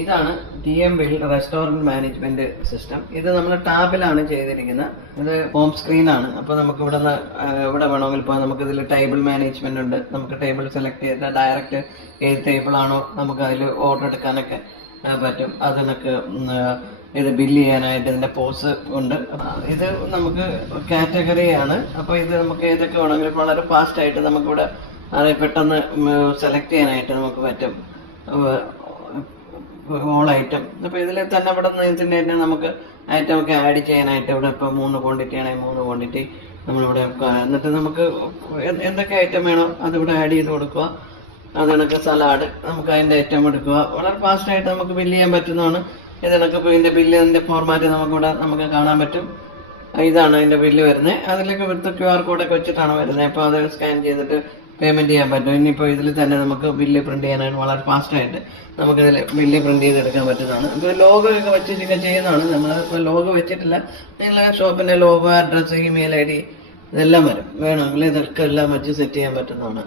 ഇതാണ് TM Build restaurant management system. ഇത് നമ്മൾ ടാബിലാണ് ചെയ്തിരിക്കുന്നത്. ഇത് ഹോം സ്ക്രീൻ ആണ്. അപ്പോൾ നമുക്ക് ഇവിടെ വേണമെങ്കിൽ ഇപ്പോൾ നമുക്ക് ഇതിൽ ടേബിൾ മാനേജ്മെന്റ് ഉണ്ട്. നമുക്ക് ടേബിൾ സെലക്ട് ചെയ്തിട്ട് ഡയറക്റ്റ് ഏത് ടേബിൾ ആണോ നമുക്ക് അതിൽ ഓർഡർ എടുക്കാനൊക്കെ പറ്റും. അതിനൊക്കെ ഇത് ബില്ല് ചെയ്യാനായിട്ട് ഇതിന്റെ പോസ് ഉണ്ട്. ഇത് നമുക്ക് കാറ്റഗറിയാണ്. അപ്പോൾ ഇത് നമുക്ക് ഏതൊക്കെ വേണമെങ്കിലും വളരെ ഫാസ്റ്റ് ആയിട്ട് നമുക്കിവിടെ അത് പെട്ടെന്ന് സെലക്ട് ചെയ്യാനായിട്ട് നമുക്ക് പറ്റും. All item. അപ്പോൾ ഇതിൽ തന്നെ ഇവിടെ ഇതിൻ്റെ തന്നെ നമുക്ക് ഐറ്റം ഒക്കെ ആഡ് ചെയ്യാനായിട്ട് ഇവിടെ ഇപ്പോൾ 3 ക്വാണ്ടിറ്റി ആണെങ്കിൽ 3 ക്വാണ്ടിറ്റി നമ്മളിവിടെ എന്നിട്ട് നമുക്ക് എന്തൊക്കെ ഐറ്റം വേണോ അതിവിടെ ആഡ് ചെയ്ത് കൊടുക്കുക. അതിനൊക്കെ സലാഡ് നമുക്ക് അതിൻ്റെ ഐറ്റം എടുക്കുക. വളരെ ഫാസ്റ്റായിട്ട് നമുക്ക് ബില്ല് ചെയ്യാൻ പറ്റുന്നതാണ്. ഇതിനൊക്കെ ഇപ്പോൾ ഇതിൻ്റെ ബില്ലിൻ്റെ ഫോർമാറ്റ് നമുക്ക് കാണാൻ പറ്റും. ഇതാണ് അതിൻ്റെ ബില്ല് വരുന്നത്. അതിലേക്ക് വിത്ത് QR കോഡൊക്കെ വെച്ചിട്ടാണ് വരുന്നത്. അപ്പോൾ അത് സ്കാൻ ചെയ്തിട്ട് പേയ്മെന്റ് ചെയ്യാൻ പറ്റും. ഇനിയിപ്പോൾ ഇതിൽ തന്നെ നമുക്ക് ബില്ല് പ്രിന്റ് ചെയ്യാനായിട്ട് വളരെ ഫാസ്റ്റായിട്ട് നമുക്കിതിൽ ബില്ല് പ്രിന്റ് ചെയ്തെടുക്കാൻ പറ്റുന്നതാണ്. ഇപ്പോൾ ലോഗോ ഒക്കെ വെച്ചിട്ടൊക്കെ ചെയ്യുന്നതാണ്. നമ്മൾ ഇപ്പോൾ ലോഗോ വെച്ചിട്ടില്ല. നിങ്ങളുടെ ഷോപ്പിന്റെ ലോഗോ, അഡ്രസ്സ്, ഇമെയിൽ ID ഇതെല്ലാം വരും. വേണമെങ്കിൽ ഇതൊക്കെ എല്ലാം വെച്ച് സെറ്റ് ചെയ്യാൻ പറ്റുന്നതാണ്.